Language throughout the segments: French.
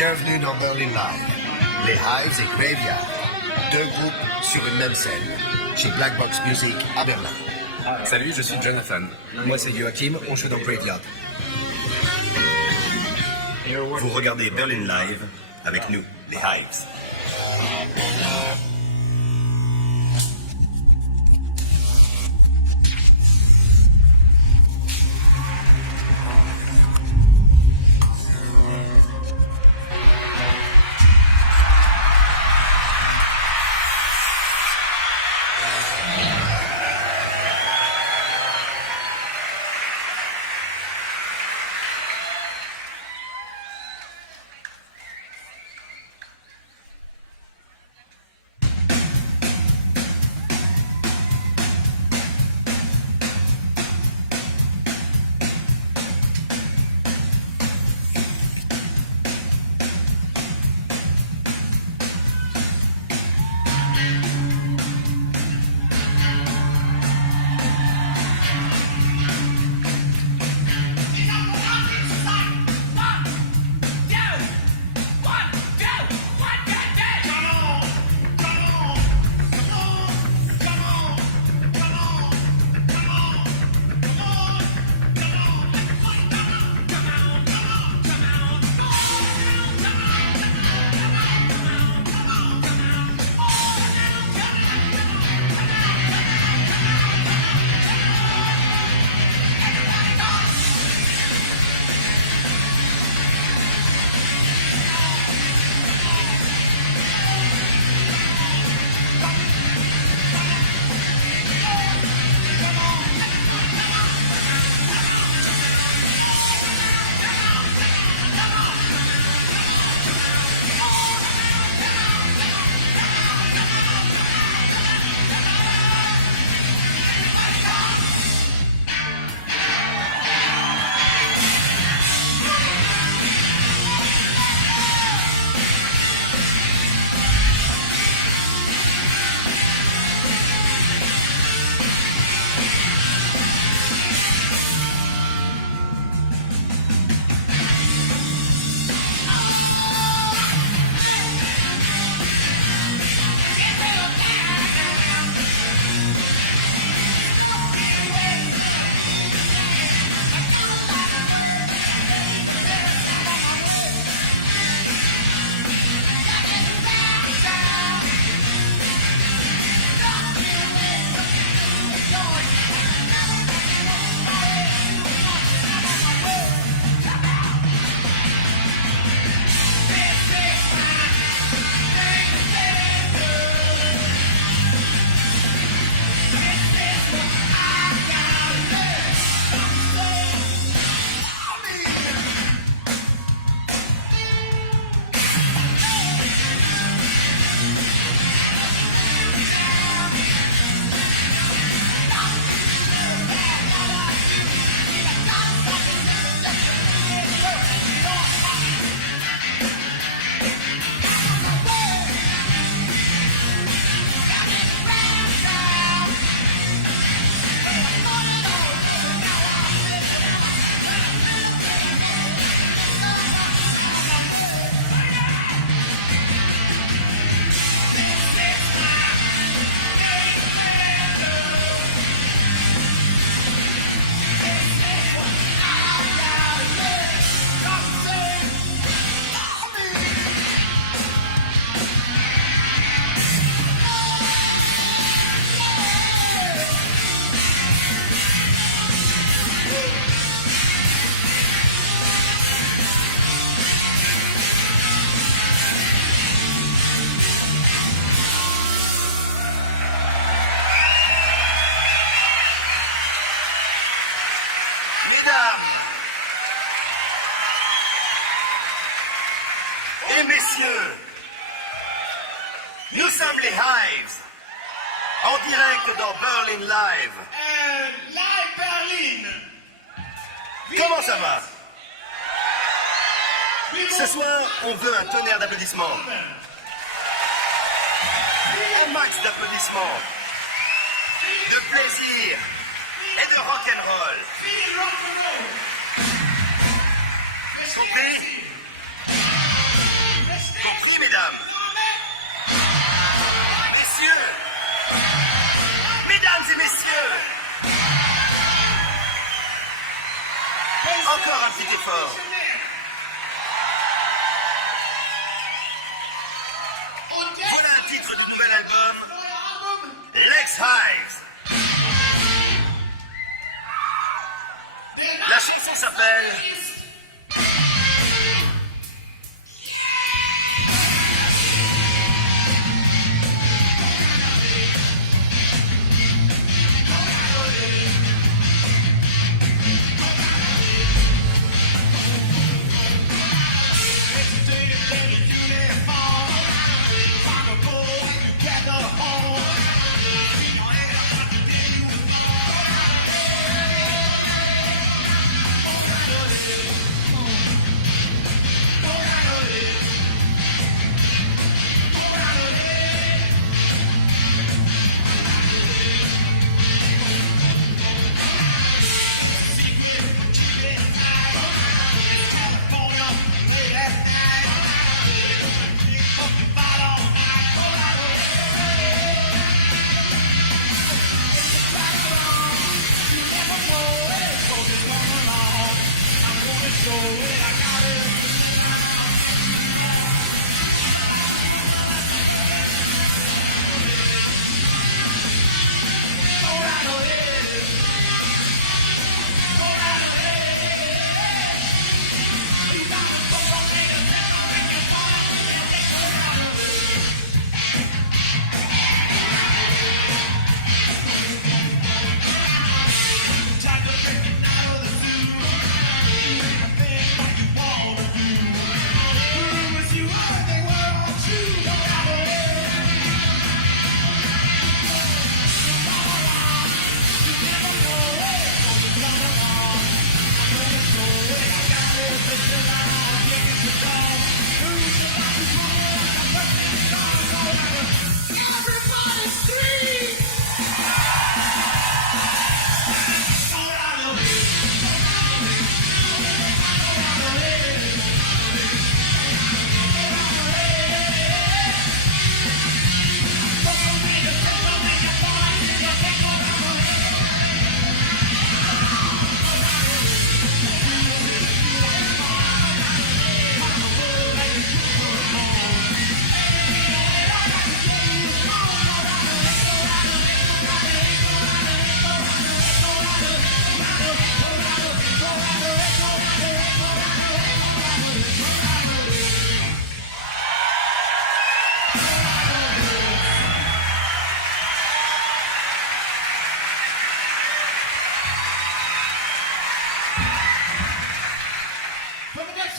Bienvenue dans Berlin Live. Les Hives et Graveyard. Deux groupes sur une même scène. Chez Black Box Music à Berlin. Salut, je suis Jonathan. Moi c'est Joachim, on joue dans Graveyard. Vous regardez Berlin Live avec nous, les Hives. Et messieurs, nous sommes les Hives, en direct dans Berlin Live. Live Berlin. Comment ça va? Ce soir, on veut un tonnerre d'applaudissements. Un max d'applaudissements, de plaisir et de rock'n'roll. Compris? mesdames. Messieurs. Mesdames et messieurs. Encore un petit effort. Voilà un titre du nouvel album, Lex Hives. La chanson s'appelle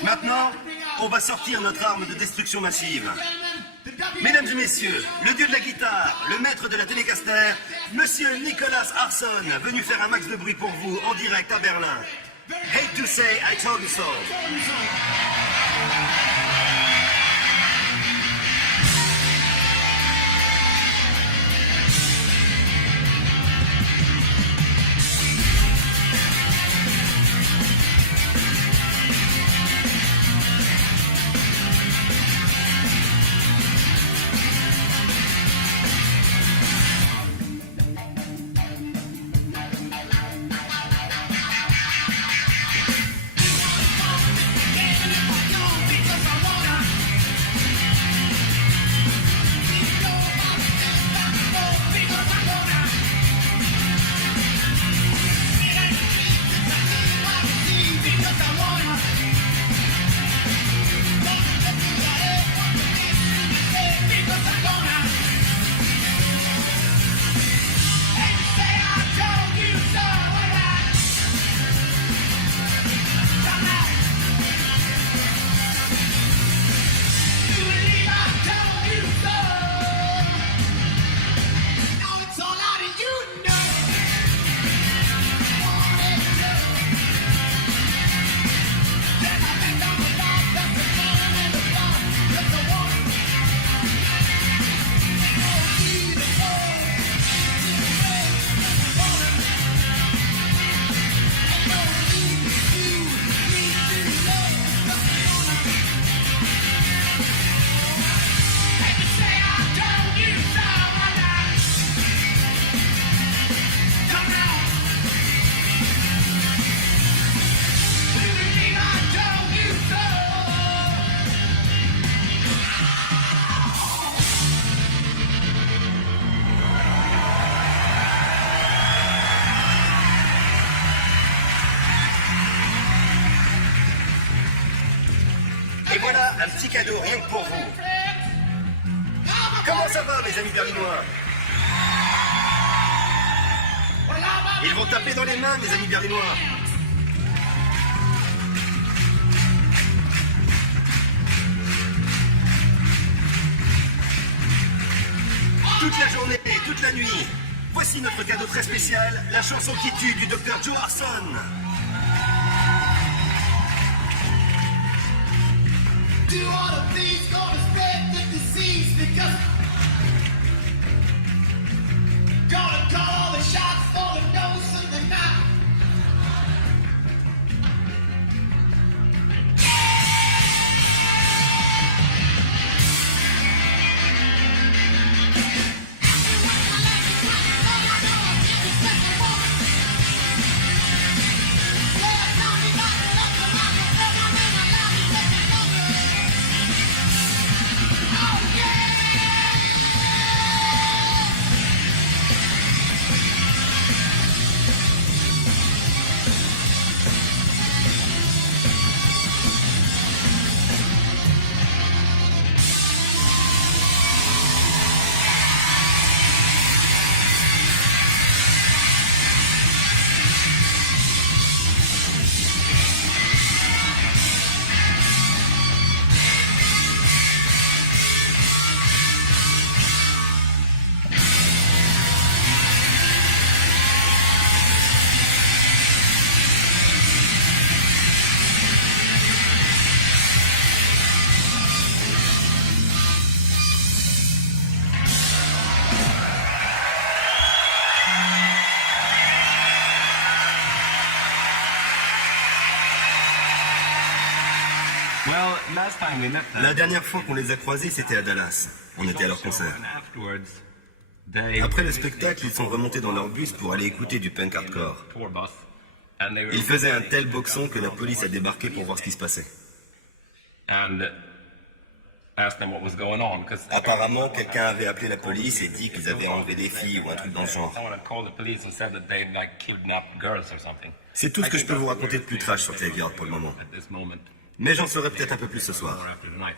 Maintenant, on va sortir notre arme de destruction massive. Mesdames et messieurs, le dieu de la guitare, le maître de la Telecaster, Monsieur Nicolas Arson, venu faire un max de bruit pour vous en direct à Berlin. Hate to say I told you so. un petit cadeau rien que pour vous. Comment ça va, mes amis berlinois? Ils vont taper dans les mains, mes amis berlinois. Toute la journée, toute la nuit. Voici notre cadeau très spécial, la chanson qui tue du Dr. Joe Arson. Do all of these gonna spread the disease because gonna call the shots for the nose and the mouth. Well, last time we met them, La dernière fois qu'on les a croisés, c'était à Dallas. On était à leur concert. and afterwards, they Après le spectacle, ils sont remontés dans leur bus pour aller écouter du punk hardcore. tour bus, and they were Ils faisaient un tel boxon que la police a débarqué pour voir ce qui se passait. and asked them what was going on because Apparemment, quelqu'un avait appelé la police et dit qu'ils avaient enlevé des filles ou un truc dans ce genre. someone had called the police and said that they'd like kidnapped girls or something. C'est tout ce que je peux vous raconter de plus trash sur Graveyard pour le moment. At this moment, Mais j'en saurai peut-être un peu plus ce soir. or after tonight.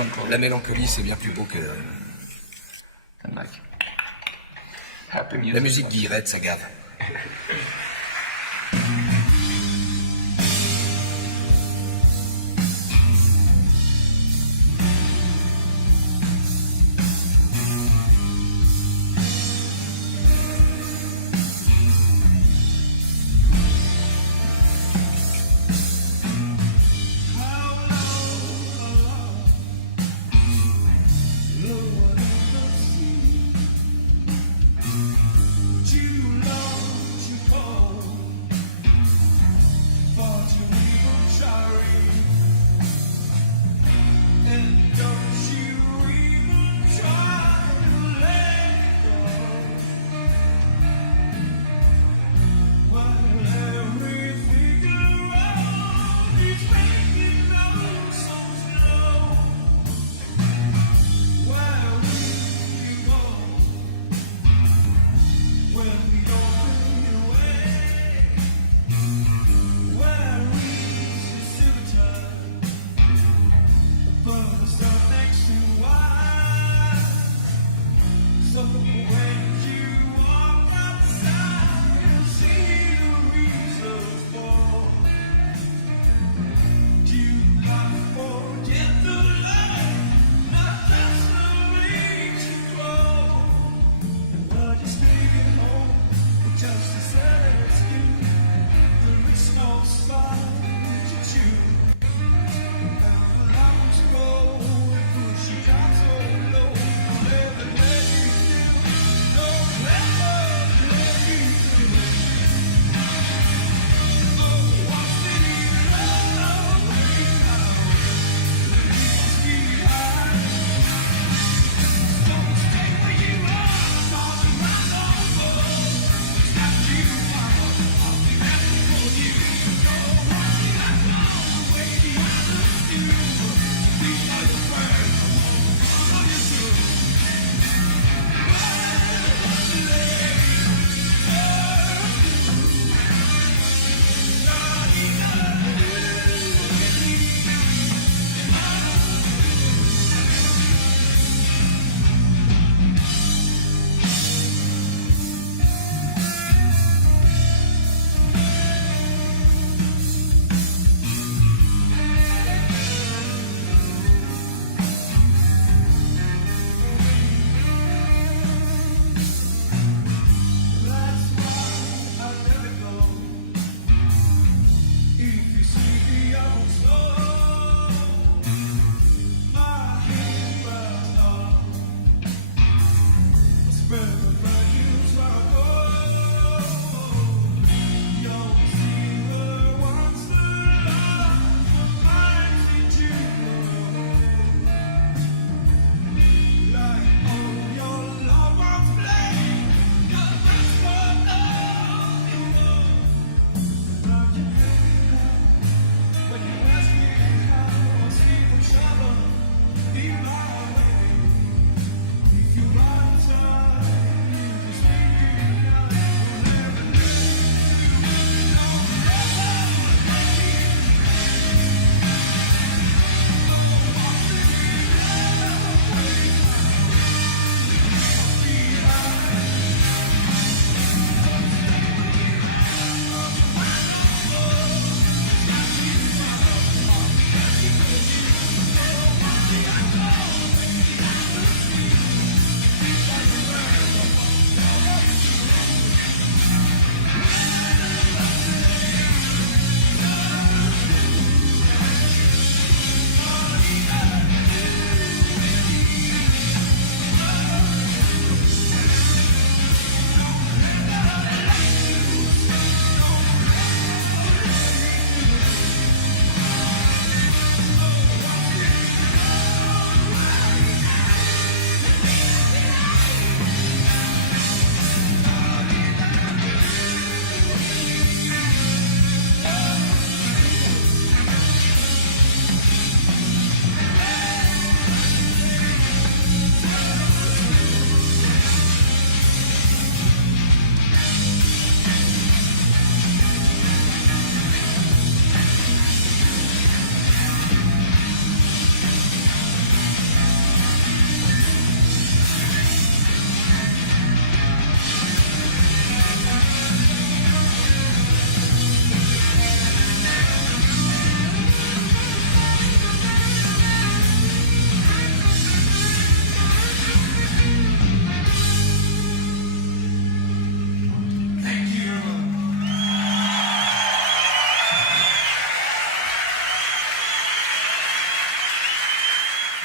melancholy La mélancolie, c'est bien plus beau que and like happy music. la musique guillerette, ça gave. Too long, too cold.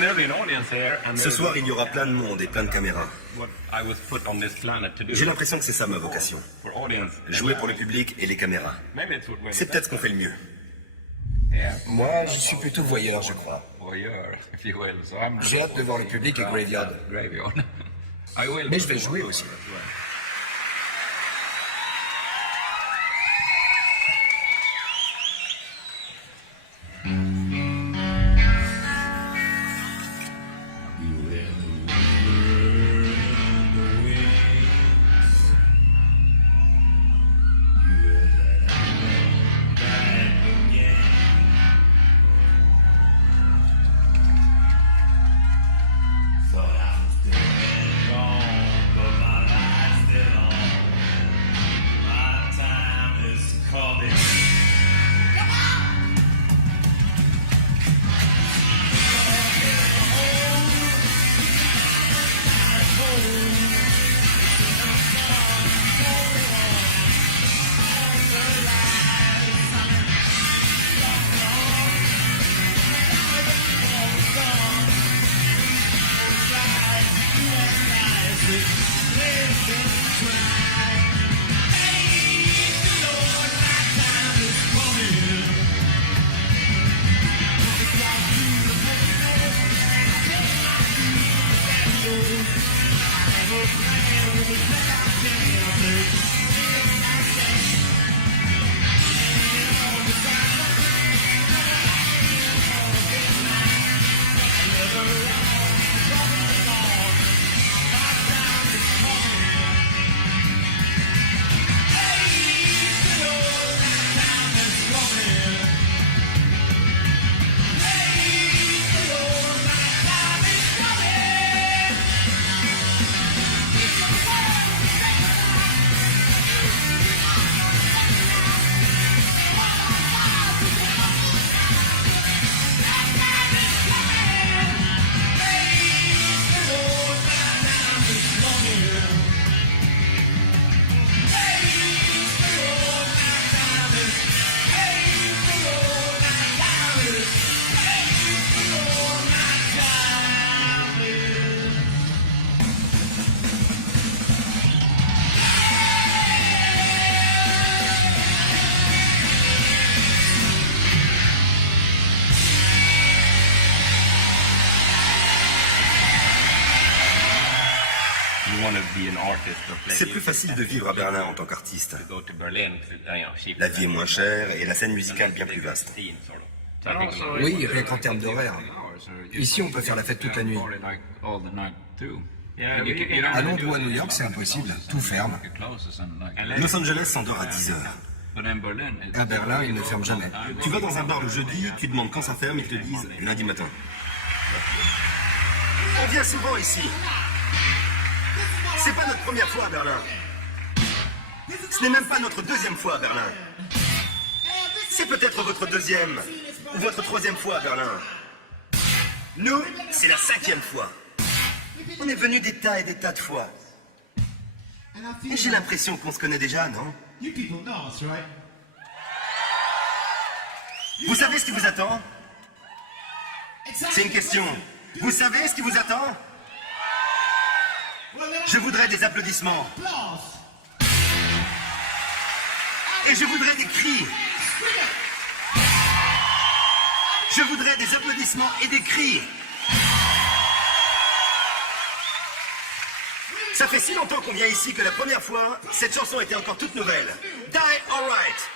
there'll be an audience here, and Ce soir, il y aura plein de monde et plein de caméras. what I was put on this planet to do. J'ai l'impression que c'est ça ma vocation. For audience. Jouer pour le public et les caméras. Maybe it's what we're C'est peut-être ce qu'on fait le mieux. Moi, je suis plutôt voyeur, je crois. voyeur, if you will. So I'm J'ai hâte de voir le public et Graveyard. Graveyard. I will. Mais je vais jouer aussi. You want to be an artist or play. C'est plus facile de vivre à Berlin en tant qu'artiste. Go to Berlin, cheap. La vie est moins chère et la scène musicale bien plus vaste. Oui, rien qu'en termes d'horaire. Ici, on peut faire la fête toute la nuit. À Londres ou à New York, c'est impossible. Tout ferme. Los Angeles s'endort à 10h. À Berlin, ils ne ferment jamais. Tu vas dans un bar le jeudi, tu demandes quand ça ferme, ils te disent lundi matin. On vient souvent ici. C'est pas notre première fois à Berlin. Ce n'est même pas notre deuxième fois à Berlin. C'est peut-être votre deuxième ou votre troisième fois à Berlin. Nous, c'est la 5e fois. On est venu des tas et des tas de fois. Et j'ai l'impression qu'on se connaît déjà, non? You people know us, right? Vous savez ce qui vous attend? C'est une question. Vous savez ce qui vous attend? Je voudrais des applaudissements. Et je voudrais des cris. Je voudrais des applaudissements et des cris. Ça fait si longtemps qu'on vient ici que la première fois, cette chanson était encore toute nouvelle. Die Alright.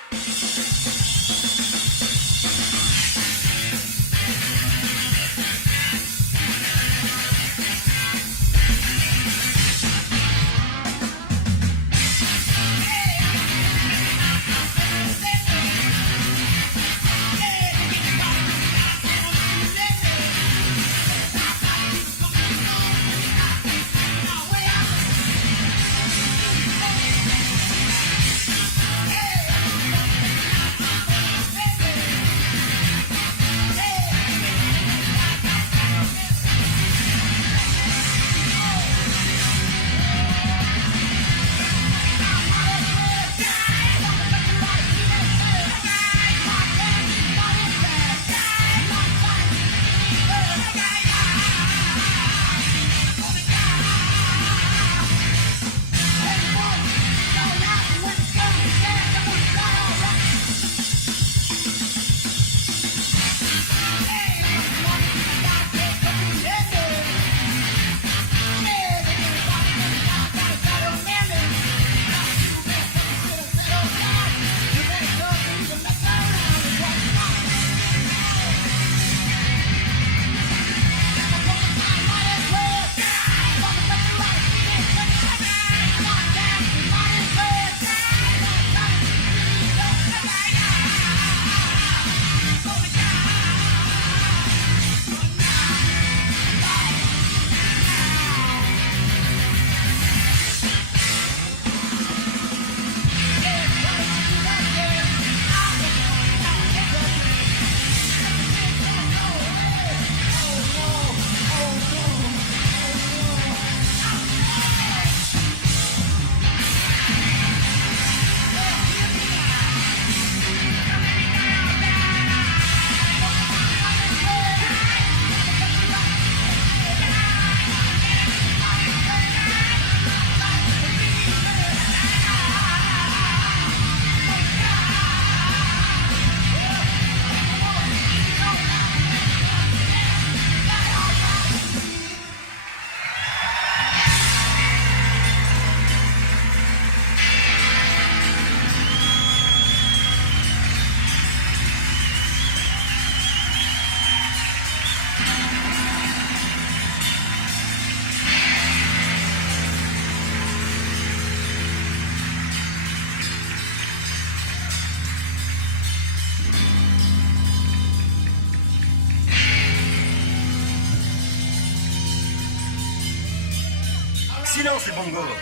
Silence les bongos.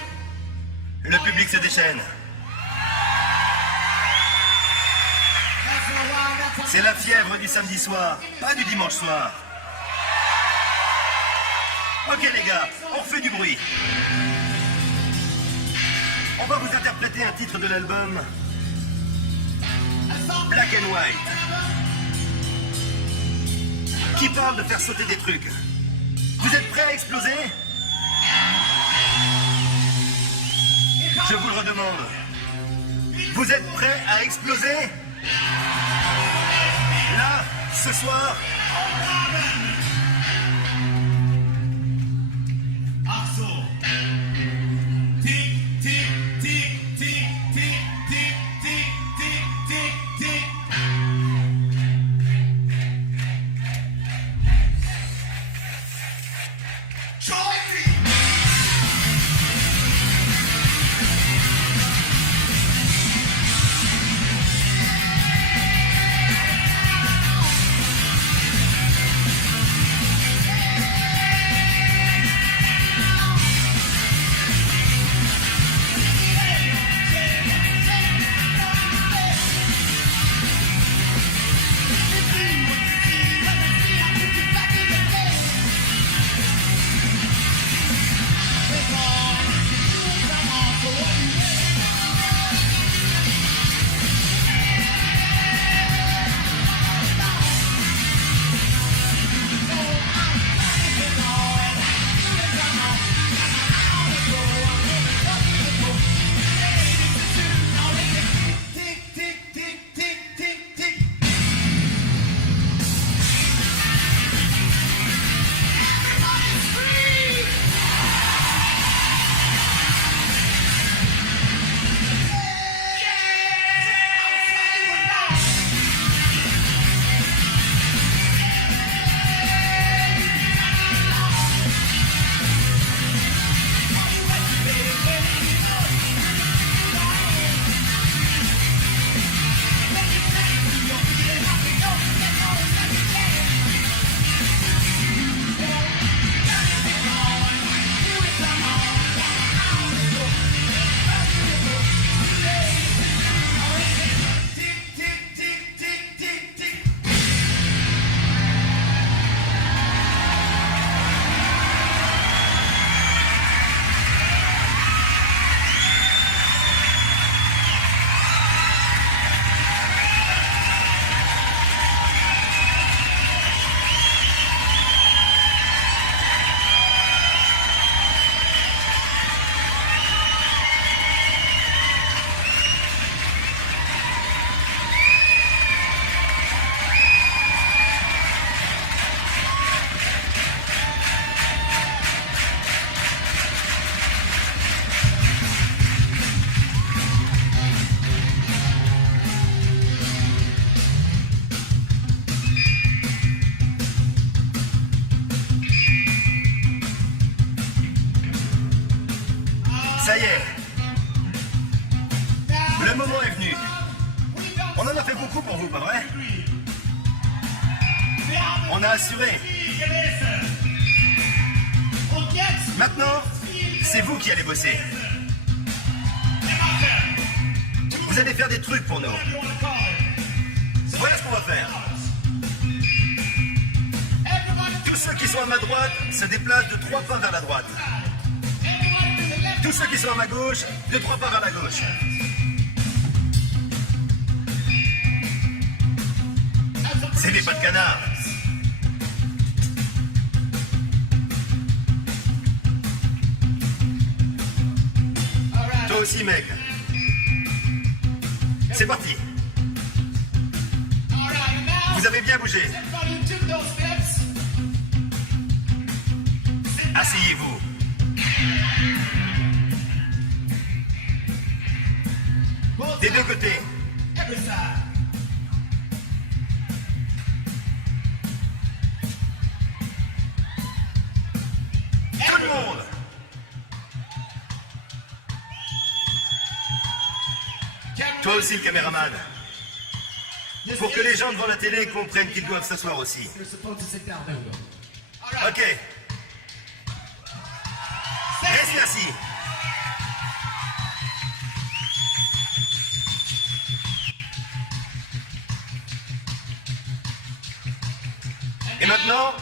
Le public se déchaîne. C'est la fièvre du samedi soir, pas du dimanche soir. Ok les gars, on refait du bruit. On va vous interpréter un titre de l'album Black and White, qui parle de faire sauter des trucs. Vous êtes prêts à exploser? Je vous le redemande. Vous êtes prêts à exploser? Là, ce soir. Arceau. Tic, tic, tic, tic, tic, tic, tic, tic, tic, tic. Choice. Tic, tic, tic, tic, tic, tic. Tic, tic, tic, tic, tic, tic. Ça y est. Le moment est venu. On en a fait beaucoup pour vous, pas vrai? On a assuré. Maintenant, c'est vous qui allez bosser. Vous allez faire des trucs pour nous. Voilà ce qu'on va faire. Tous ceux qui sont à ma droite se déplacent de 3 pas vers la droite. Tous ceux qui sont à ma gauche, de 3 pas vers la gauche. C'est des pas de canard. Toi aussi, mec. C'est parti. Vous avez bien bougé. Asseyez-vous. Des deux côtés. Tout le monde. Toi aussi, le caméraman. Pour que les gens devant la télé comprennent qu'ils doivent s'asseoir aussi. Ok. Restez assis. Maintenant,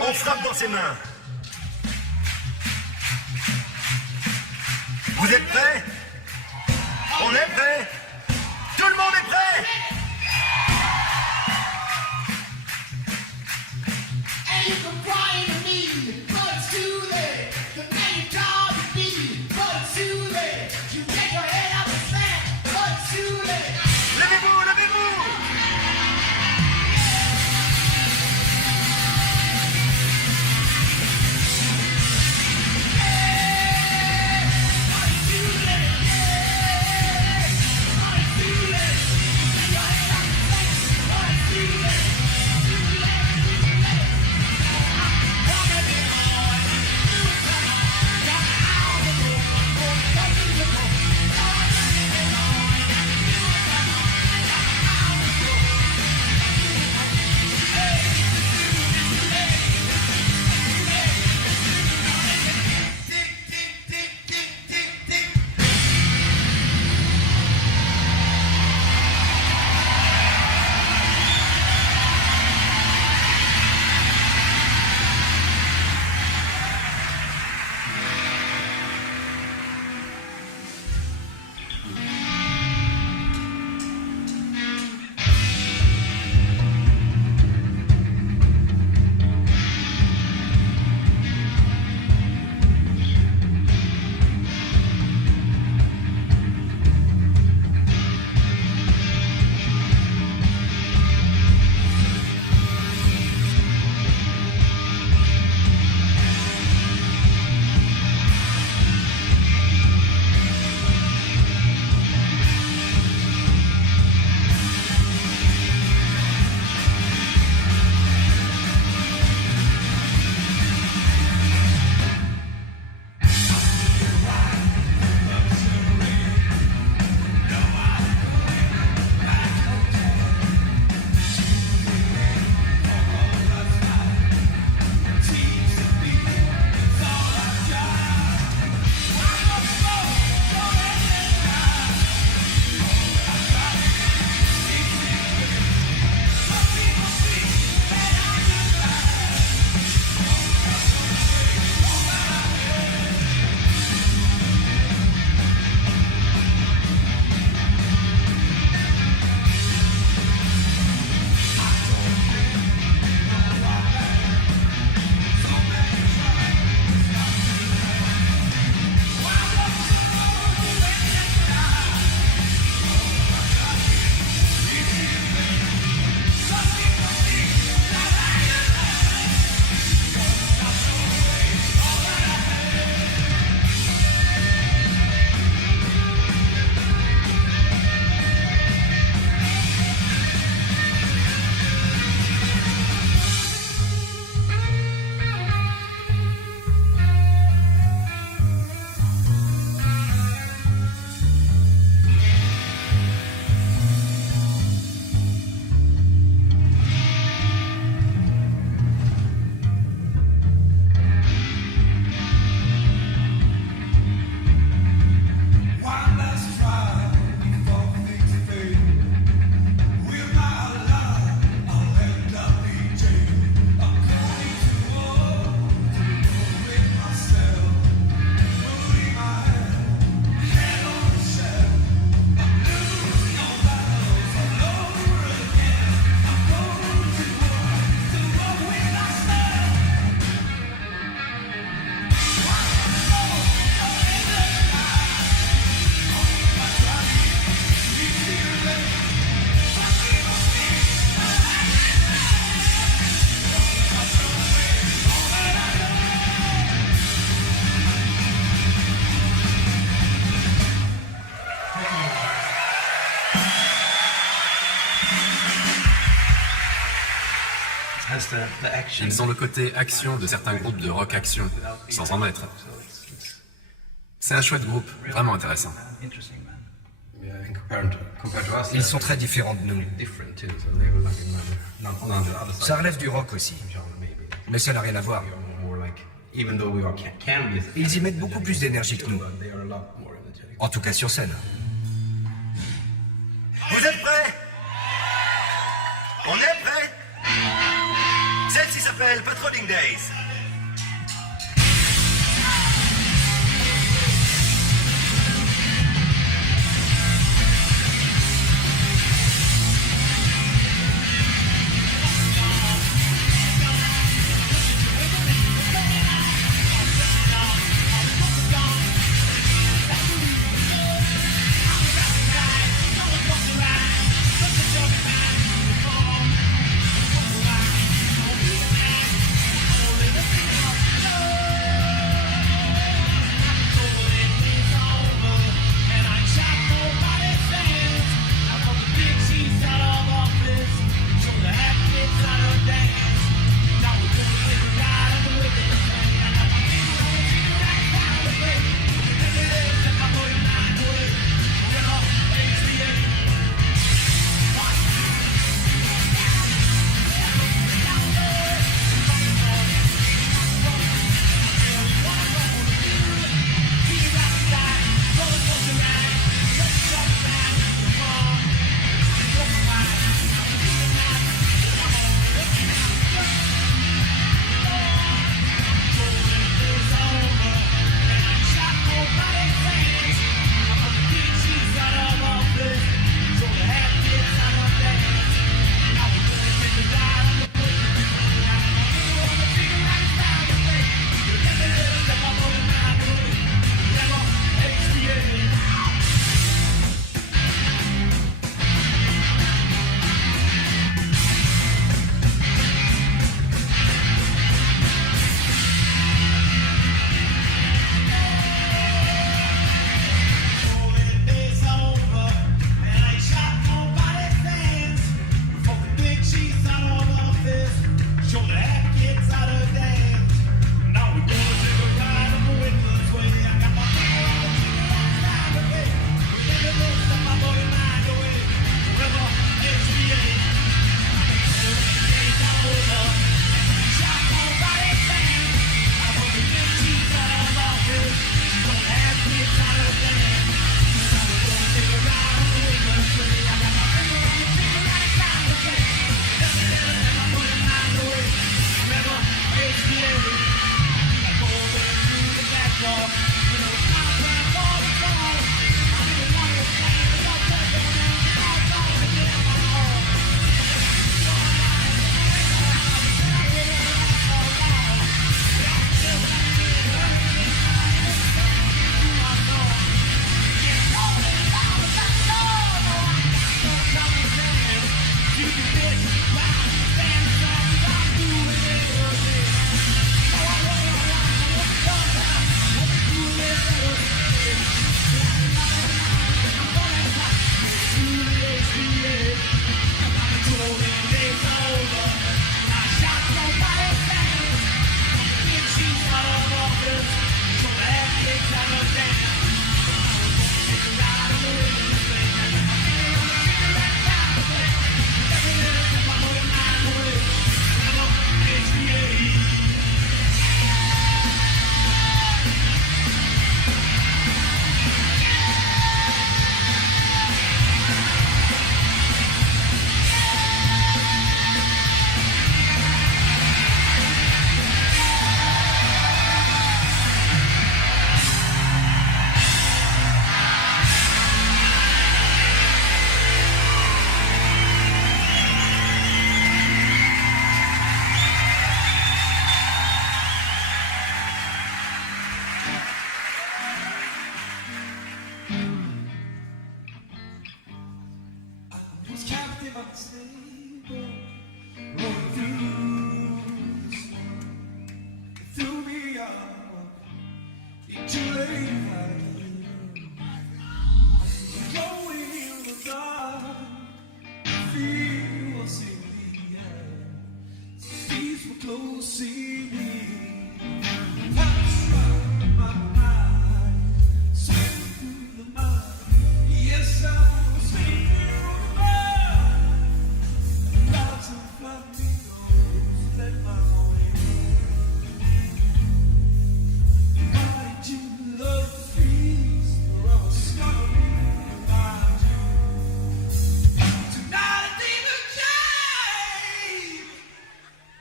on frappe dans ses mains. Vous êtes prêts? On est prêts? Tout le monde est prêt? And you can cry to me, but it's too late. The man you call to be, but it's too late. You take your head out the sand, but it's too late. Levez-vous, levez-vous! Ils ont le côté action de certains groupes de rock action, sans en être. C'est un chouette groupe, vraiment intéressant. Ils sont très différents de nous. Ça relève du rock aussi. Mais ça n'a rien à voir. Ils y mettent beaucoup plus d'énergie que nous. En tout cas sur scène. Vous êtes prêts? Celle-ci s'appelle Patrolling Days.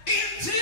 Into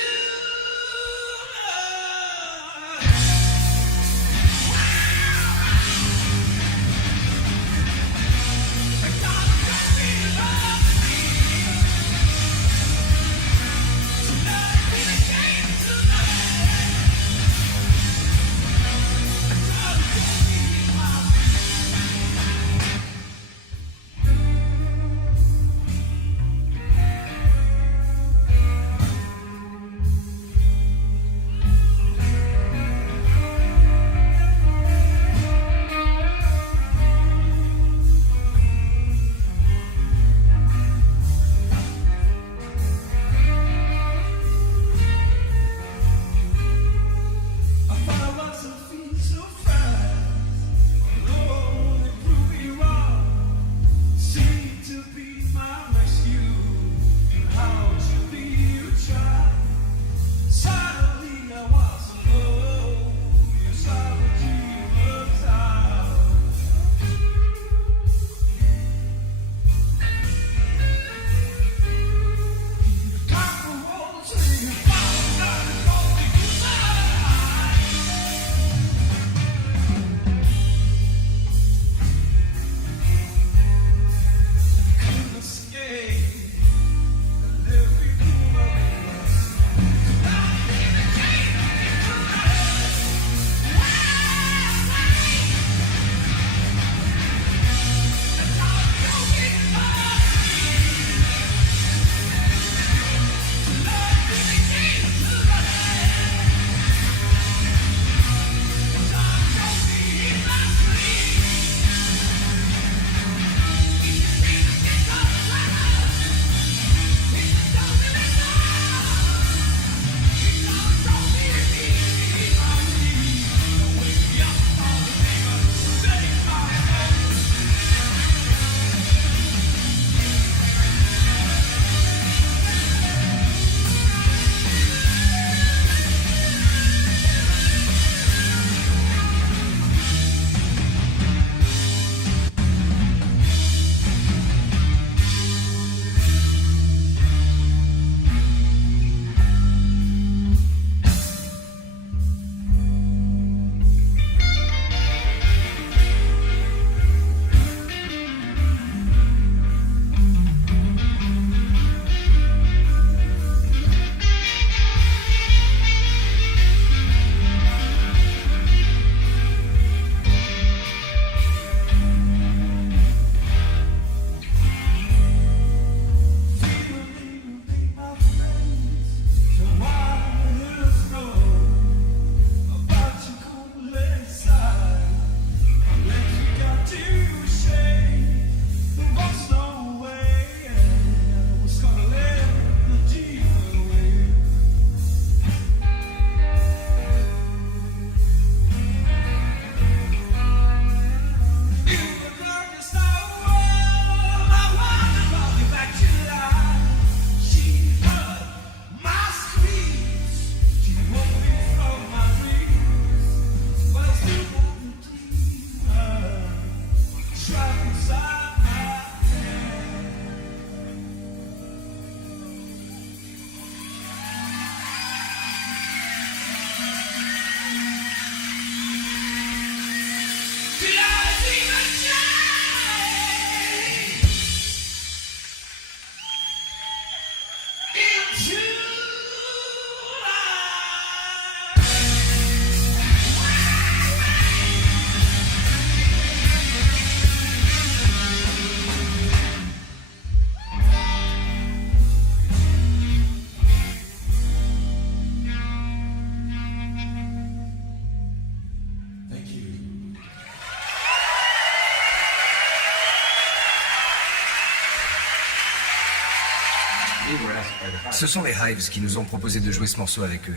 Ce sont les Hives qui nous ont proposé de jouer ce morceau avec eux.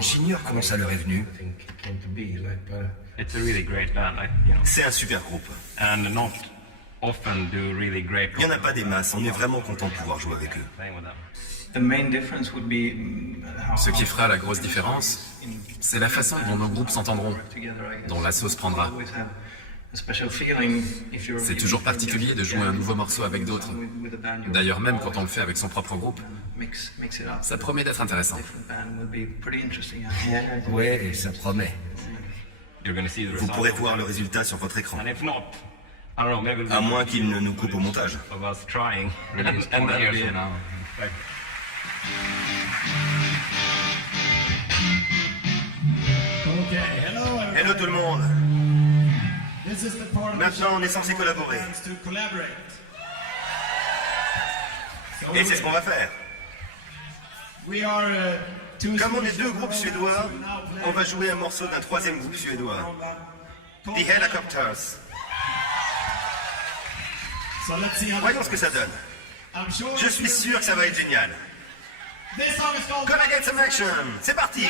J'ignore comment ça leur est venu. It's a really great band, C'est un super groupe. and not often do really great Il n'y en a pas des masses, on est vraiment content de pouvoir jouer avec eux. playing with them. Ce qui fera la grosse différence, c'est la façon dont nos groupes s'entendront, dont la sauce prendra. C'est toujours particulier de jouer un nouveau morceau avec d'autres. D'ailleurs, même quand on le fait avec son propre groupe, ça promet d'être intéressant. Ouais, ça promet. You're going to see the Vous result. pourrez voir le résultat sur votre écran. And if not, I don't know, maybe À moins qu'il ne nous coupe au montage. of us trying. and then we- Like, Okay, hello everyone. Hello tout le monde. This is the part of the Maintenant, show on est censé collaborer. where bands to collaborate. So Et c'est ce qu'on va faire. we are two Comme on est Swedish deux groupes rollers, suédois, so we now play on va jouer un morceau d'un troisième groupe suédois, The Helicopters. So let's see how Voyons ce que ça donne. I'm sure Je suis sûr que ça va être génial. This song is called Gonna get some action. C'est parti.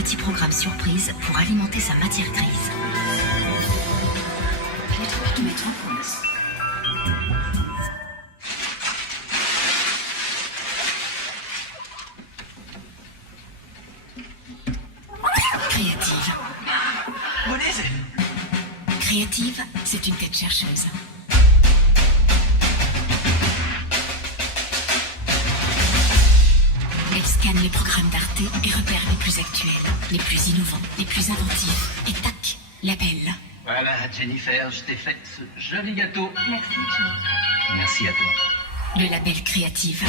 petit programme surprise pour alimenter sa matière grise. Elle est trop à te mettre en pause. Créative. Créative, c'est une tête chercheuse. Elle scanne les programmes d'Arte et repère les plus actuels, les plus innovants, les plus inventifs. Et tac, label. Voilà, Jennifer, je t'ai fait ce joli gâteau. Merci, Joe. Merci à toi. Le label Créative.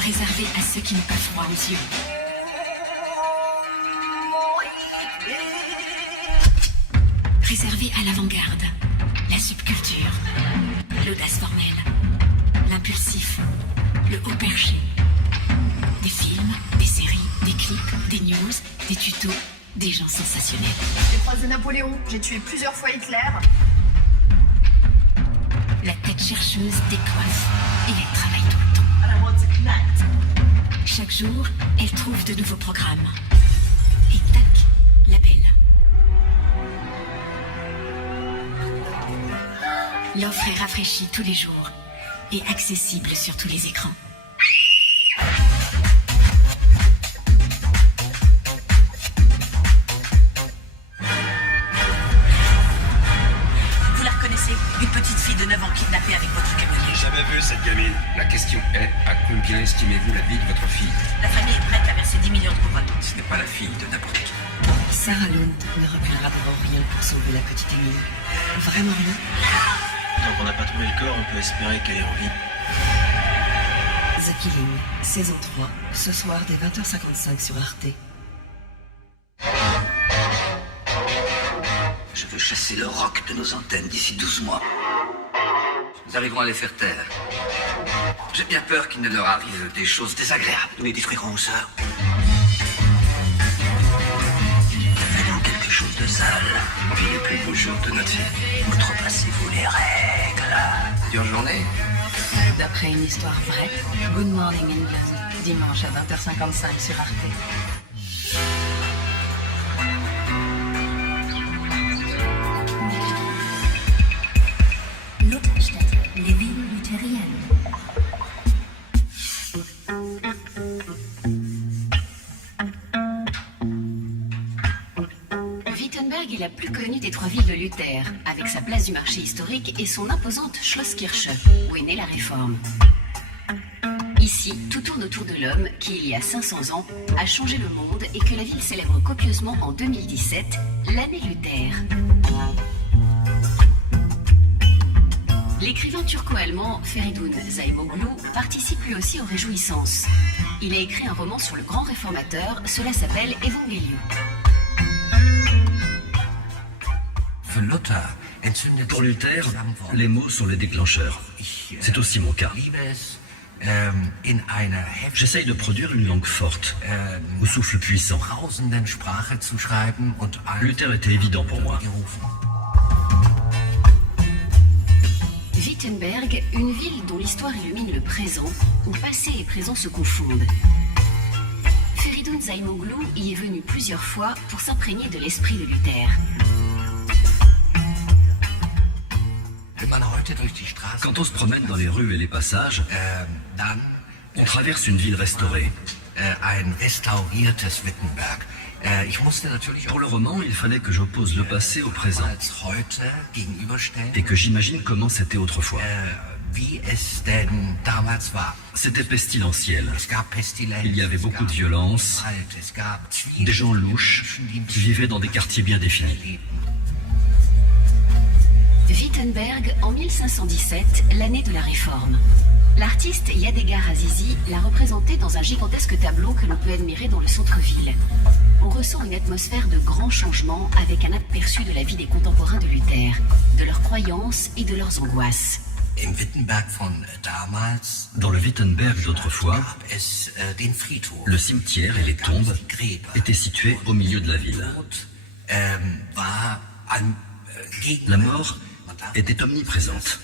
Réservé à ceux qui n'ont pas froid aux yeux. Réservé à l'avant-garde, la subculture, l'audace formelle, l'impulsif, le haut perché. Des films, des séries, des clips, des news, des tutos, des gens sensationnels. J'ai croisé Napoléon, j'ai tué plusieurs fois Hitler. La tête chercheuse décoiffe et elle travaille tout le temps. Chaque jour, elle trouve de nouveaux programmes. Et tac, label. L'offre est rafraîchie tous les jours et accessible sur tous les écrans. Vous la reconnaissez? Une petite fille de 9 ans kidnappée avec votre camionnier. Jamais vu cette gamine. La question est, à combien estimez-vous la vie de votre fille? La famille est prête à verser 10 millions de couronnes. Ce n'est pas la fille de n'importe qui. Sarah Lund ne reculera devant rien pour sauver la petite Émilie. Vraiment rien. Tant qu'on n'a pas trouvé le corps, on peut espérer qu'elle est en vie. The Killing, saison 3, ce soir dès 20h55 sur Arte. Je veux chasser le rock de nos antennes d'ici 12 mois. Nous arriverons à les faire taire. J'ai bien peur qu'il ne leur arrive des choses désagréables. Nous les détruirons, ça. Faites-vous quelque chose de sale. Puis les plus beaux jours de notre vie. Outrepassez-vous les règles. Dure journée. D'après une histoire vraie, Good Morning England, dimanche à 20h55 sur Arte. Lutherstätte, les villes luthériennes. Wittenberg est la plus connue des 3 villes de Luther, avec sa place du marché historique et son imposante Schlosskirche, où est née la Réforme. Ici, tout tourne autour de l'homme qui, il y a 500 ans, a changé le monde et que la ville célèbre copieusement en 2017, l'année Luther. L'écrivain turco-allemand Feridun Zaimoglu participe lui aussi aux réjouissances. Il a écrit un roman sur le grand réformateur, cela s'appelle Evangelium. Pour Luther, les mots sont les déclencheurs. C'est aussi mon cas. J'essaye de produire une langue forte, au souffle puissant. Luther était évident pour moi. Wittenberg, une ville dont l'histoire illumine le présent, où passé et présent se confondent. Feridun Zaimoglu y est venu plusieurs fois pour s'imprégner de l'esprit de Luther. Quand on se promène dans les rues et les passages, on traverse une ville restaurée. Pour le roman, il fallait que j'oppose le passé au présent et que j'imagine comment c'était autrefois. C'était pestilentiel. Il y avait beaucoup de violence, des gens louches qui vivaient dans des quartiers bien définis. Wittenberg, en 1517, l'année de la Réforme. L'artiste Yadégar Azizi l'a représenté dans un gigantesque tableau que l'on peut admirer dans le centre-ville. On ressent une atmosphère de grands changements avec un aperçu de la vie des contemporains de Luther, de leurs croyances et de leurs angoisses. Dans le Wittenberg d'autrefois, le cimetière et les tombes étaient situés au milieu de la ville. La mort était omniprésente.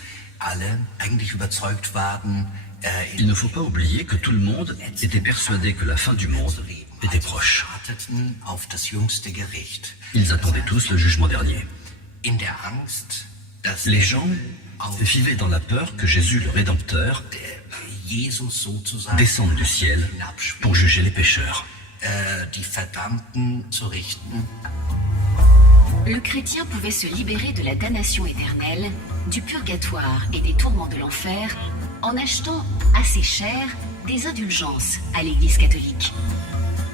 Il ne faut pas oublier que tout le monde était persuadé que la fin du monde était proche. Ils attendaient tous le jugement dernier. Les gens vivaient dans la peur que Jésus, le Rédempteur, descende du ciel pour juger les pécheurs. Le chrétien pouvait se libérer de la damnation éternelle, du purgatoire et des tourments de l'enfer en achetant assez cher des indulgences à l'Église catholique.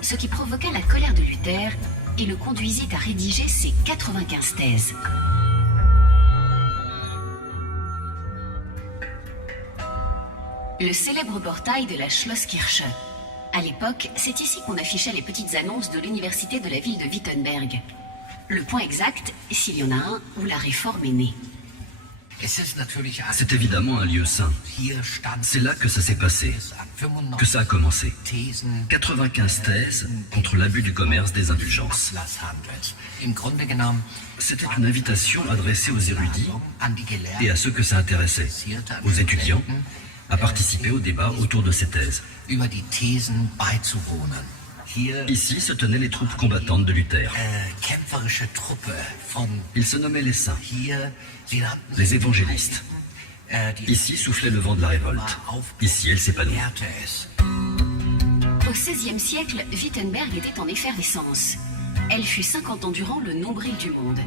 Ce qui provoqua la colère de Luther et le conduisit à rédiger ses 95 thèses. Le célèbre portail de la Schlosskirche. À l'époque, c'est ici qu'on affichait les petites annonces de l'université de la ville de Wittenberg. Le point exact, s'il y en a un, où la réforme est née. C'est évidemment un lieu saint. C'est là que ça s'est passé, que ça a commencé. 95 thèses contre l'abus du commerce des indulgences. C'était une invitation adressée aux érudits et à ceux que ça intéressait, aux étudiants, à participer au débat autour de ces thèses. Ici se tenaient les troupes combattantes de Luther. Ils se nommaient les saints, les évangélistes. Ici soufflait le vent de la révolte. Ici, elle s'épanouit. Au XVIe siècle, Wittenberg était en effervescence. Elle fut 50 ans durant le nombril du monde.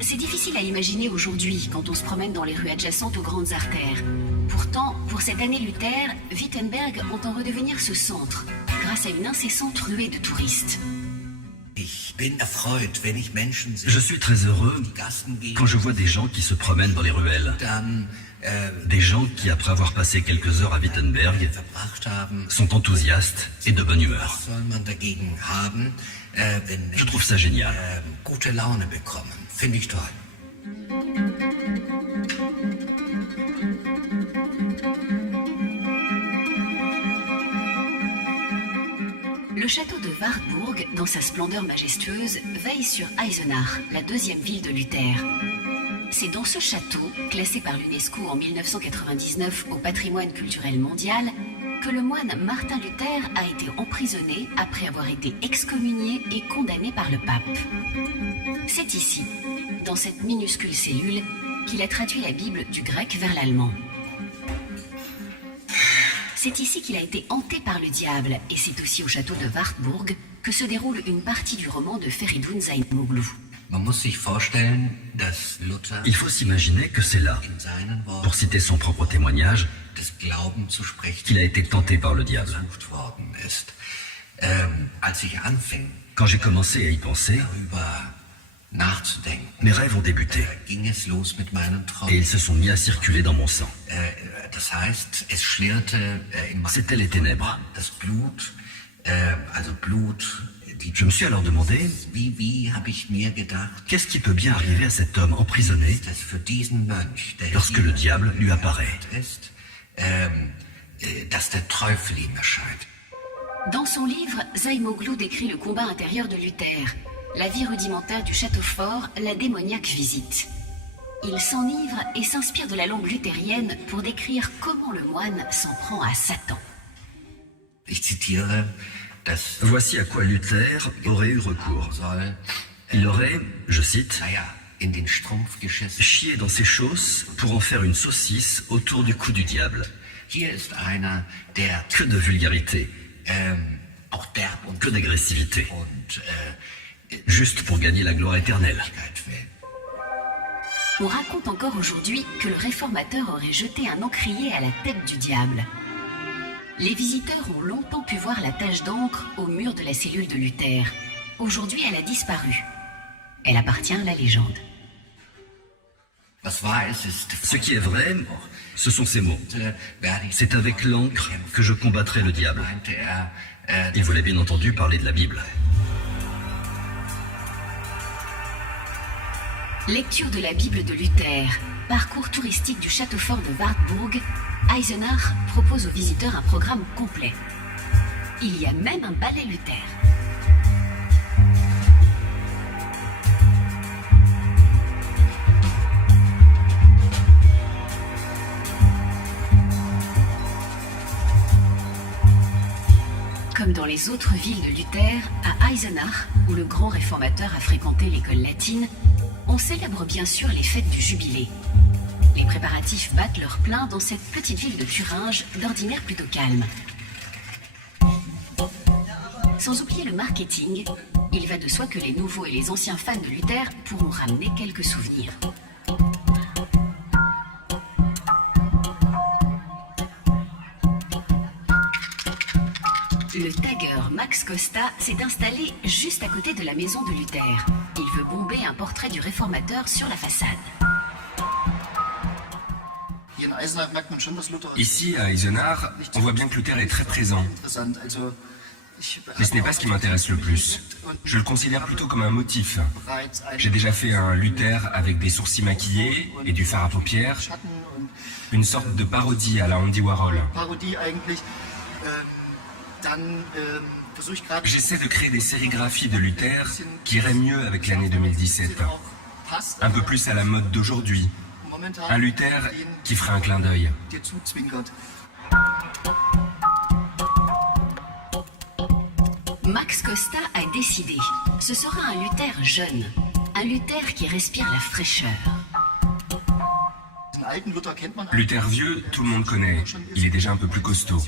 C'est difficile à imaginer aujourd'hui quand on se promène dans les rues adjacentes aux grandes artères. Pourtant, pour cette année Luther, Wittenberg entend redevenir ce centre, grâce à une incessante ruée de touristes. Je suis très heureux quand je vois des gens qui se promènent dans les ruelles. Des gens qui, après avoir passé quelques heures à Wittenberg, sont enthousiastes et de bonne humeur. Je trouve ça génial. Le château de Wartburg, dans sa splendeur majestueuse, veille sur Eisenach, la deuxième ville de Luther. C'est dans ce château, classé par l'UNESCO en 1999 au patrimoine culturel mondial, que le moine Martin Luther a été emprisonné après avoir été excommunié et condamné par le pape. C'est ici, dans cette minuscule cellule, qu'il a traduit la Bible du grec vers l'allemand. C'est ici qu'il a été hanté par le diable, et c'est aussi au château de Wartburg que se déroule une partie du roman de Feridun Zaimoglu. Il faut s'imaginer que c'est là, pour citer son propre témoignage, qu'il a été tenté par le diable. Quand j'ai commencé à y penser, mes rêves ont débuté et ils se sont mis à circuler dans mon sang. C'était les ténèbres. Je me suis alors demandé, qu'est-ce qui peut bien arriver à cet homme emprisonné lorsque le diable lui apparaît? Dans son livre, Zaimoglu décrit le combat intérieur de Luther, la vie rudimentaire du château fort, la démoniaque visite. Il s'enivre et s'inspire de la langue luthérienne pour décrire comment le moine s'en prend à Satan. Voici à quoi Luther aurait eu recours. Il aurait, je cite, chié dans ses chausses pour en faire une saucisse autour du cou du diable. Que de vulgarité, que d'agressivité, juste pour gagner la gloire éternelle. On raconte encore aujourd'hui que le réformateur aurait jeté un encrier à la tête du diable. Les visiteurs ont longtemps pu voir la tache d'encre au mur de la cellule de Luther. Aujourd'hui, elle a disparu. Elle appartient à la légende. Ce qui est vrai, ce sont ces mots. C'est avec l'encre que je combattrai le diable. Il voulait bien entendu parler de la Bible. Lecture de la Bible de Luther, parcours touristique du château fort de Wartburg, Eisenach propose aux visiteurs un programme complet. Il y a même un ballet Luther. les autres villes de Luther, à Eisenach, où le grand réformateur a fréquenté l'école latine, on célèbre bien sûr les fêtes du jubilé. Les préparatifs battent leur plein dans cette petite ville de Thuringe, d'ordinaire plutôt calme. Sans oublier le marketing, il va de soi que les nouveaux et les anciens fans de Luther pourront ramener quelques souvenirs. Le tagger Max Costa s'est installé juste à côté de la maison de Luther. Il veut bomber un portrait du réformateur sur la façade. Ici, à Eisenach, on voit bien que Luther est très présent. Mais ce n'est pas ce qui m'intéresse le plus. Je le considère plutôt comme un motif. J'ai déjà fait un Luther avec des sourcils maquillés et du fard à paupières. Une sorte de parodie à la Andy Warhol. J'essaie de créer des sérigraphies de Luther qui iraient mieux avec l'année 2017. Un peu plus à la mode d'aujourd'hui. Un Luther qui ferait un clin d'œil. Max Costa a décidé. Ce sera un Luther jeune. Un Luther qui respire la fraîcheur. Luther vieux, tout le monde connaît. Il est déjà un peu plus costaud.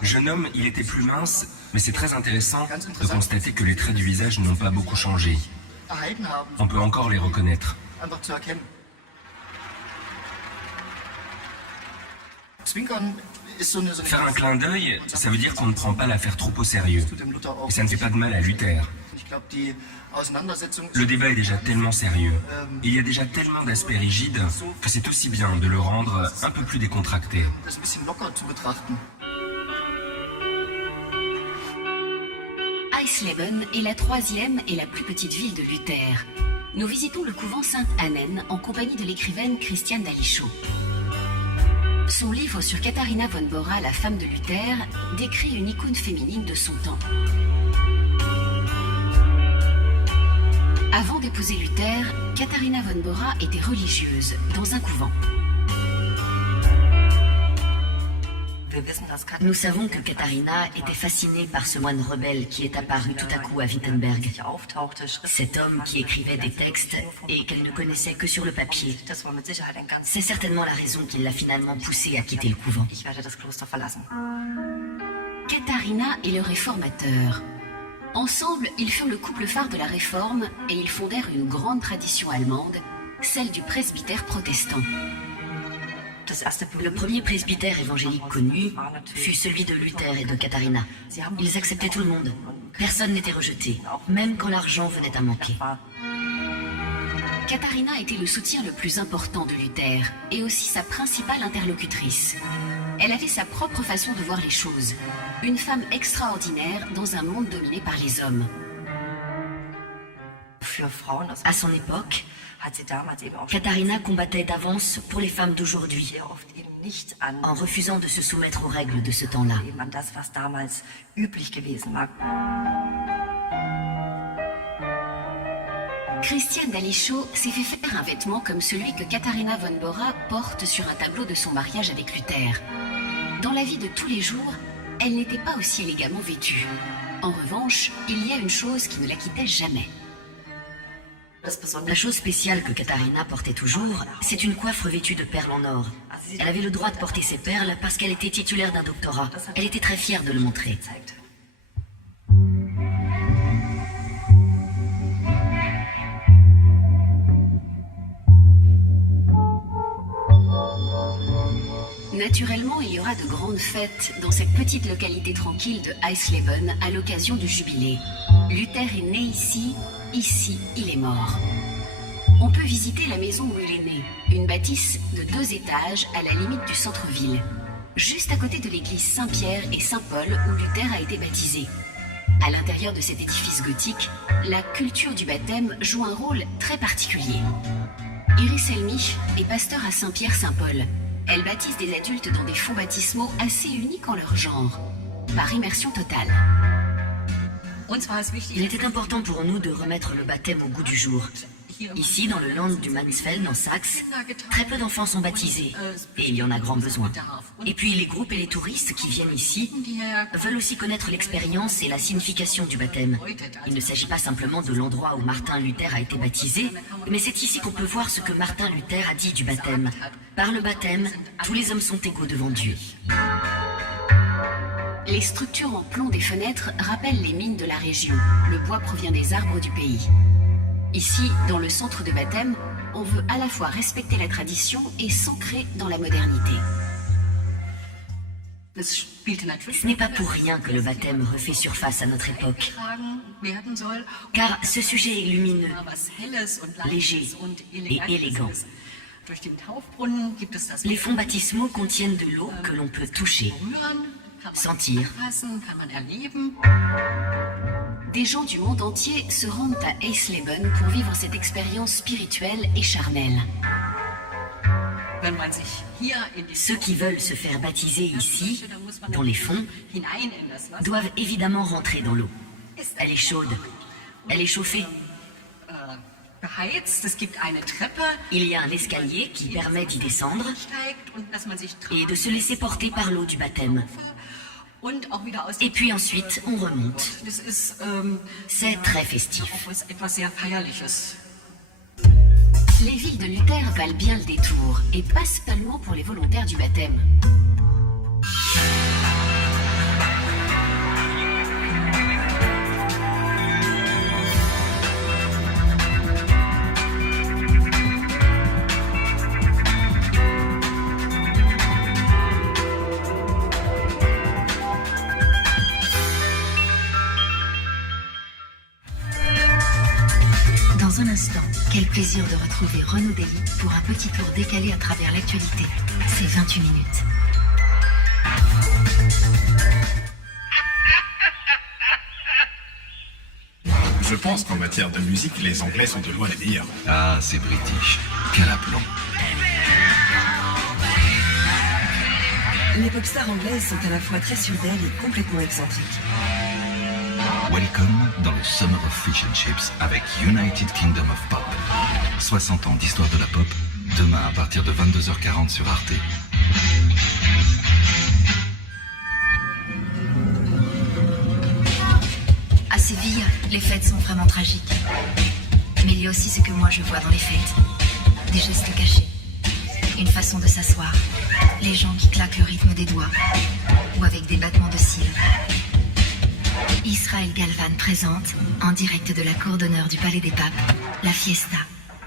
Jeune homme, il était plus mince, mais c'est très intéressant de constater que les traits du visage n'ont pas beaucoup changé. On peut encore les reconnaître. Faire un clin d'œil, ça veut dire qu'on ne prend pas l'affaire trop au sérieux. Et ça ne fait pas de mal à Luther. Le débat est déjà tellement sérieux. Il y a déjà tellement d'aspects rigides que c'est aussi bien de le rendre un peu plus décontracté. Eisleben est la troisième et la plus petite ville de Luther. Nous visitons le couvent Sainte-Annen en compagnie de l'écrivaine Christiane d'Alichaud. Son livre sur Katharina von Bora, la femme de Luther, décrit une icône féminine de son temps. Avant d'épouser Luther, Katharina von Bora était religieuse dans un couvent. Nous savons que Katharina était fascinée par ce moine rebelle qui est apparu tout à coup à Wittenberg. Cet homme qui écrivait des textes et qu'elle ne connaissait que sur le papier. C'est certainement la raison qui l'a finalement poussée à quitter le couvent. Katharina et le réformateur. Ensemble, ils furent le couple phare de la Réforme et ils fondèrent une grande tradition allemande, celle du presbytère protestant. Le premier presbytère évangélique connu fut celui de Luther et de Katharina. Ils acceptaient tout le monde. Personne n'était rejeté, même quand l'argent venait à manquer. Katharina était le soutien le plus important de Luther et aussi sa principale interlocutrice. Elle avait sa propre façon de voir les choses. Une femme extraordinaire dans un monde dominé par les hommes. À son époque, Katharina combattait d'avance pour les femmes d'aujourd'hui, en refusant de se soumettre aux règles de ce temps-là. Christiane d'Alichaud s'est fait faire un vêtement comme celui que Katharina von Bora porte sur un tableau de son mariage avec Luther. Dans la vie de tous les jours, elle n'était pas aussi élégamment vêtue. En revanche, il y a une chose qui ne la quittait jamais. La chose spéciale que Katharina portait toujours, c'est une coiffe revêtue de perles en or. Elle avait le droit de porter ses perles parce qu'elle était titulaire d'un doctorat. Elle était très fière de le montrer. Naturellement, il y aura de grandes fêtes dans cette petite localité tranquille de Eisleben à l'occasion du jubilé. Luther est né ici, ici il est mort. On peut visiter la maison où il est né, une bâtisse de 2 étages à la limite du centre-ville, juste à côté de l'église Saint-Pierre et Saint-Paul où Luther a été baptisé. À l'intérieur de cet édifice gothique, la culture du baptême joue un rôle très particulier. Iris Elmich est pasteur à Saint-Pierre-Saint-Paul. Elle baptise des adultes dans des fonds baptismaux assez uniques en leur genre, par immersion totale. Il était important pour nous de remettre le baptême au goût du jour. Ici, dans le land du Mansfeld, en Saxe, très peu d'enfants sont baptisés, et il y en a grand besoin. Et puis les groupes et les touristes qui viennent ici veulent aussi connaître l'expérience et la signification du baptême. Il ne s'agit pas simplement de l'endroit où Martin Luther a été baptisé, mais c'est ici qu'on peut voir ce que Martin Luther a dit du baptême. Par le baptême, tous les hommes sont égaux devant Dieu. Les structures en plomb des fenêtres rappellent les mines de la région. Le bois provient des arbres du pays. Ici, dans le centre de baptême, on veut à la fois respecter la tradition et s'ancrer dans la modernité. Ce n'est pas pour rien que le baptême refait surface à notre époque. Car ce sujet est lumineux, léger et élégant. Les fonds baptismaux contiennent de l'eau que l'on peut toucher, sentir. Des gens du monde entier se rendent à Eisleben pour vivre cette expérience spirituelle et charnelle. Ceux qui veulent se faire baptiser ici, dans les fonds, doivent évidemment rentrer dans l'eau. Elle est chaude, elle est chauffée. Il y a un escalier qui permet d'y descendre et de se laisser porter par l'eau du baptême. Et puis ensuite, on remonte. C'est très festif. Les villes de Luther valent bien le détour et passent seulement pour les volontaires du baptême. Dans un instant, quel plaisir de retrouver Renaud Dely pour un petit tour décalé à travers l'actualité. C'est 28 minutes. Je pense qu'en matière de musique, les Anglais sont de loin les meilleurs. Ah, c'est british. Quel aplomb. Les pop stars anglaises sont à la fois très sûres d'elles et complètement excentriques. Welcome dans le Summer of Fish and Chips avec United Kingdom of Pop. 60 ans d'histoire de la pop, demain à partir de 22h40 sur Arte. À Séville, les fêtes sont vraiment tragiques. Mais il y a aussi ce que moi je vois dans les fêtes. Des gestes cachés. Une façon de s'asseoir. Les gens qui claquent le rythme des doigts. Ou avec des battements de cils. Israël Galvan présente, en direct de la cour d'honneur du Palais des Papes, la Fiesta,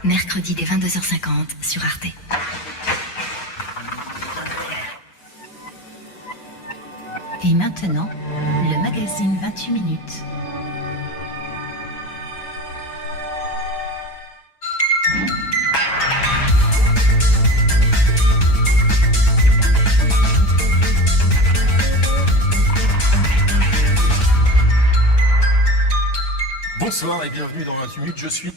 mercredi dès 22h50 sur Arte. Et maintenant, le magazine 28 minutes. Bonsoir et bienvenue dans 28 minutes, je suis...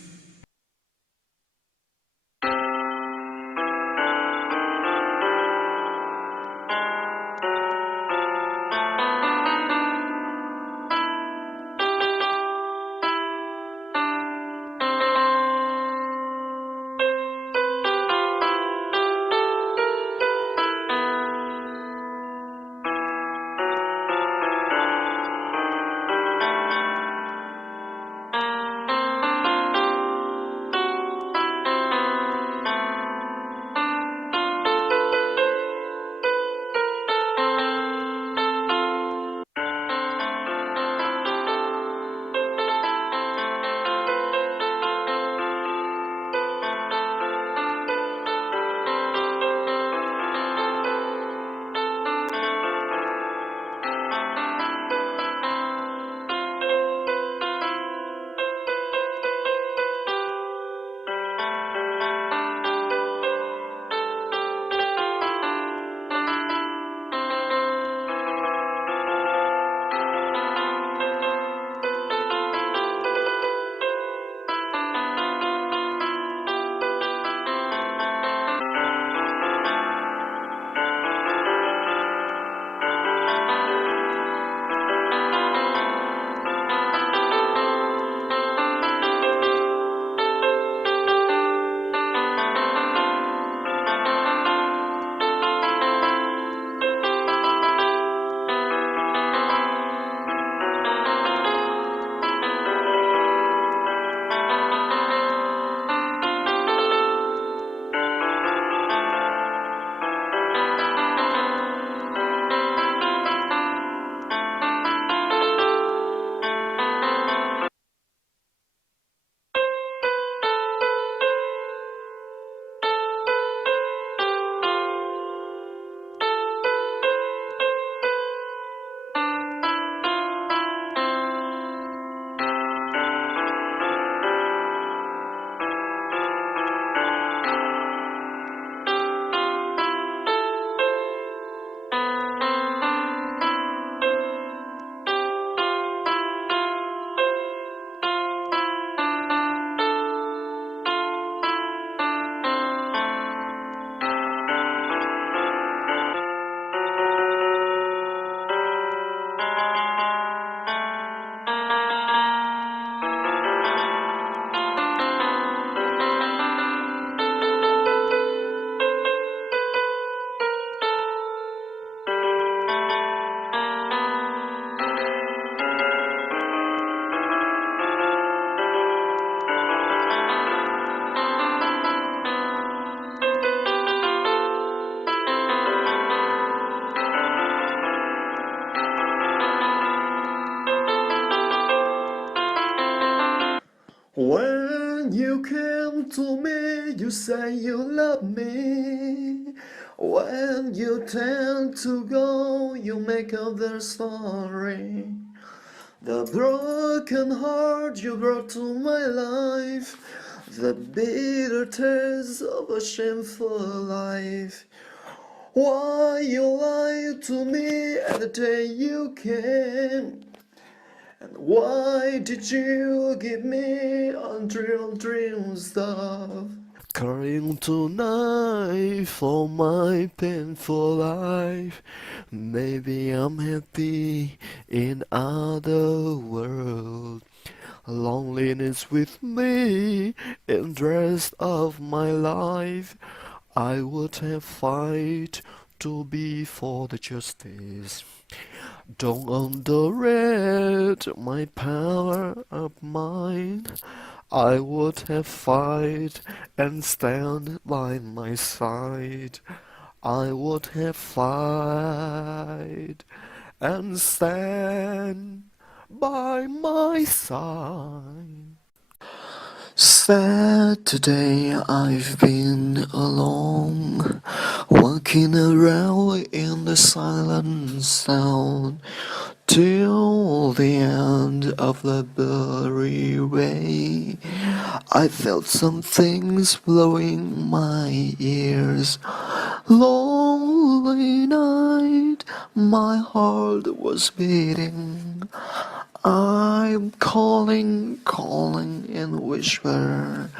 you came to me, you say you love me. When you tend to go, you make up their story. The broken heart you brought to my life, the bitter taste of a shameful life. Why you lied to me at the day you came? And why did you give me unreal dream stuff? Crying tonight for my painful life. Maybe I'm happy in other world. Loneliness with me in the rest of my life. I would have fight to be for the justice. Don't underrate my power of mind. I would have fight and stand by my side. I would have fight and stand by my side. Saturday I've been alone, walking around in the silent sound, till the end of the blurry way. I felt some things blowing my ears. Lonely night, my heart was beating. I'm calling in whisper.